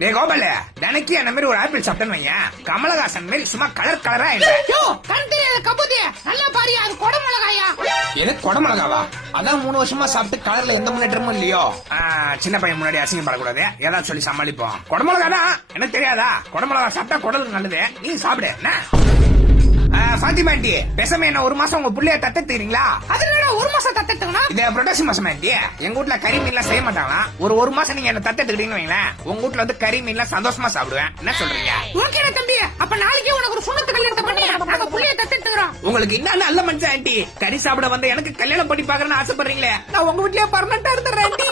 டே கோபால, தினைக்கு என்ன மாதிரி ஒரு ஆப்பிள் சாப்பிட்டேன்னு வையன், கமலஹாசன் மாதிரி சும்மா கலர் கலரா இல்ல. கண் தெரியாத கபூதி நல்லா பாரியா, அது கொடை மிளகாயா? எது கொடை மிளகாவா? அதான் 3 வருஷமா சாப்பிட்டு கலர்ல எந்த முன்னேற்றமும் இல்லையோ. சின்ன பையன் முன்னாடி அசிங்கப்படக்கூடாது, ஏதாவது சொல்லி சமாளிப்போம். கொடை மிளகா எனக்கு தெரியாதா? கொடை மிளகா சாப்பிட்டா குடலுக்கு நல்லது, நீ சாப்பிடு. என்ன பாத்திமா ஆண்டி, பேசாம என்ன 1 மாசம் உங்க புள்ளைய தத்தெடுத்துக்கிறீங்களா? அதுல 1 மாசம் தத்தெடுத்துக்கனா? இது புரொடக்ஷன் மாசம் ஆண்டி, எங்க வீட்டுல கறி மீன்லாம் செய்ய மாட்டாங்களா? ஒரு மாசம் நீங்க என்ன தத்தெடுத்துக்கிட்டீங்கன்னு வைங்களேன், உங்க வீட்டுல வந்து கறி மீன்லாம் சந்தோஷமா சாப்பிடுவேன். என்ன சொல்றீங்க? ஓகே தம்பி, அப்ப நாளைக்கே உனக்கு ஒரு சுண்ணத்து கல்யாணத்தை பண்ணி நாங்க புள்ளைய தத்தெடுத்துக்கிறோம். உங்களுக்கு என்ன நல்ல மனுஷன் ஆண்டி, கறி சாப்பிட வந்து எனக்கு கல்யாணம் பண்ணி பாக்குறேன்னு ஆசைப்படுறீங்களே, நான் உங்க வீட்லயே பர்மனண்டா இருந்துறேன் ஆண்டி.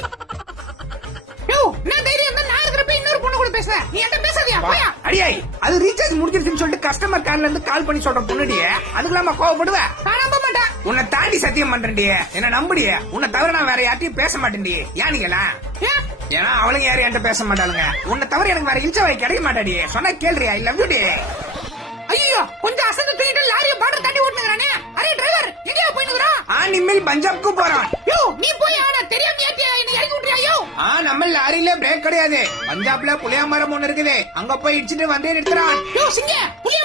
நான் தைரியம் தான், நான் இருக்கிறப்ப இன்னொரு பொண்ணு கூட பேசுறேன், நீ என்கிட்ட பேசாதியா? போயா அடியாய், அது ரீசார்ஜ் முடிஞ்சிருச்சுன்னு சொல்லிட்டு கஸ்டமர் கேர்ல இருந்து கால் பண்ணி சொல்ற பொண்ணுடியே, அதுக்கெல்லாம் கோவப்படுவேன். நான் நம்ப மாட்டேன். உன்னை தாண்டி சத்தியம் பண்றேன்டி, என்ன நம்புடிய. உன்னை தவிர நான் வேற யார்ட்டையும் பேச மாட்டேன்டி. ஏன்னு ஏன்னா அவளுங்க யாரும் என்கிட்ட பேச மாட்டாளுங்க. உன்னை தவிர எனக்கு வேற இல்ச்சவாய் கிடைக்க மாட்டாடி. சொன்னா கேள்றியா? ஐ லவ் யூ டி. ஐயோ, கொஞ்சம் அசந்து தூக்கிட்டு லாரியை பாட்டு தண்ணி ஓட்டுறானே. அரே டிரைவர், எங்கயா போயினுக்குறான்? நிம்மில் பஞ்சாப்க்கு போறான். யோ நீ போய் ஆனா தெரியாம ஏத்தியா என்ன இறக்கி விட்டுறியா? நம்ம லாரியில பிரேக் கிடையாது. பஞ்சாப்ல புளியா மரம் ஒண்ணு இருக்குது, அங்க போய் இடிச்சிட்டு வந்தே நிறுத்துறான். யோ சிங்க, புளிய